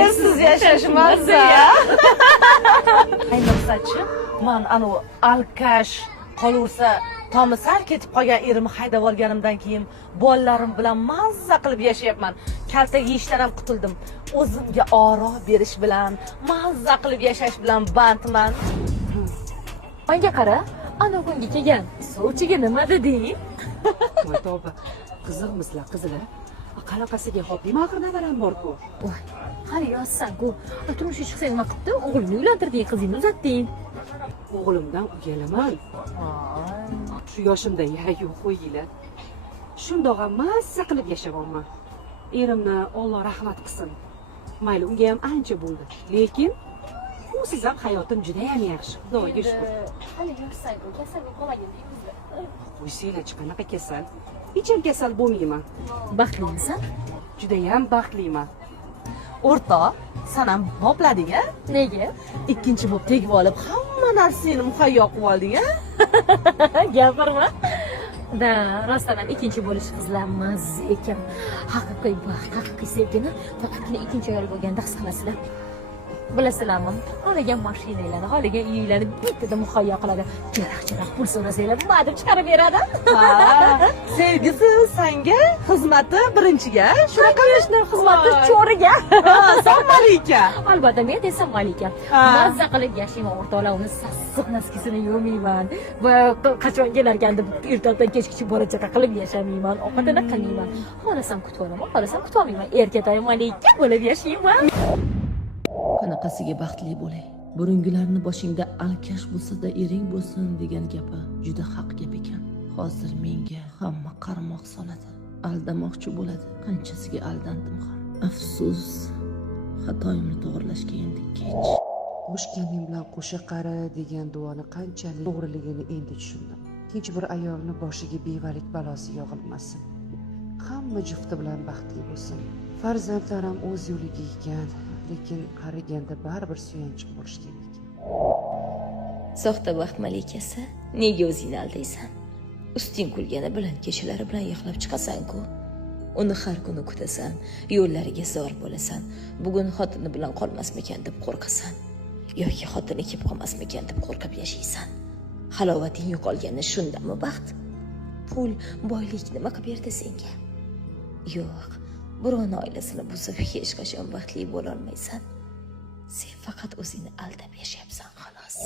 Ersiz yashash mazza. Ayniqsa-chi, men anavi alkash qolaversa, tomi sal ketib qolgan erimni haydab olganimdan keyin bolalarim bilan mazza qilib yashayapman. Kaltak yeyishdan ham qutuldim. O'zimga orom berish bilan, mazza qilib yashash bilan bandman. Menga qara, ana kunga kelgan sovchiga nima deding? Voy tavba, qizimizlar, qizlar. Qanaqasiga hobby axir navaram bor-ku. Voy, hali yozsan-ku. Turmushga chiqsang nima qilibdi? O'g'limni uylantirding, qizingni uzatding. O'g'limdan uyalaman. Shu yoshimda yayu qo'yinglar. Shundoq ham mazza qilib yashayapman. Erimni Alloh rahmat qilsin. Mayli, unga ham ancha bo'ldi. Lekin u siz ham hayotim juda ham yaxshi. Xudoga shukr. Hali yozsan-ku, kasal bo'lib qolmagan deymizlar. Qo'ysanglar-chi, qanaqa kasal? Hech ham kasal bo'lmayman. Baxtlimisan? Juda ham baxtliman. O'rtoq, sen ham boplading-a? Nega? Ikkinchi bo'lib tegib olib, hamma narsani muhayyo qilib olding-a? Gapirma. Da, rostdan ham ikkinchi bo'lish qizlar mazza ekan. Haqiqiy baxt, haqiqiy sevgini faqatgina ikkinchi ayol bo'lganda his qilasizlar. Bilasizlarmi? Xohlagan mashinalarni, xohlagan uylarni bittada muhayyo qiladi. Kerak pul so'rasanglar, madib chiqarib beradi. Ha, sevgisi senga, xizmati birinchiga. Shunaqa yoshlar xizmati cho'riga. Son malika. Albatta, men desam malika. Mazza qilib yashayman, o'rtoqlar, uni sassiq naskisini yuvmayman va qachon kelarkan deb ertadan kechgacha borachaqa qilib yashamayman, ovqatini qilmayman. Xohlasam kutib olaman, xohlasam kutib olmayman. Erkatoy malika bo'lib yashayman. Qanaqasiga baxtli bo'lay. Burungilarni boshingda alkash bo'lsa-da ering bo'lsin degan gapi juda haq gap ekan. Hozir menga hamma qarmoq soladi, aldamoqchi bo'ladi. Qanchasiga aldandim ham. Afsus, xatoimni to'g'rilashga endi kech. Qo'shganing bilan qo'sha qara degan duoni qanchalik to'g'riligini endi tushundim. Hech bir ayolni boshiga bevalik balosi yog'ilmasin. Hamma jufti bilan baxtli bo'lsin. Farzandlarim o'z yo'liga ekan, lekin qariganda baribir suyanchiq bo'lish kerak. Soxta baxt malikasi, nega o'zingni aldaysan? Usting kulgani bilan kechalari bilan yig'lab chiqasan-ku. Uni har kuni kutasan, yo'llariga zor bo'lasan. Bugun xotini bilan qolmasmikan deb qo'rqasan, yoki xotini kelib qolmasmikan deb qo'rqib yashaysan. Halovating yo'qolgani shundami baxt? Pul, boylik nima qilib berdi senga? Yo'q, birovning oilasini buzib hech qachon baxtli bo'la olmaysan. Sen faqat o'zingni aldab yashayapsan, xolos.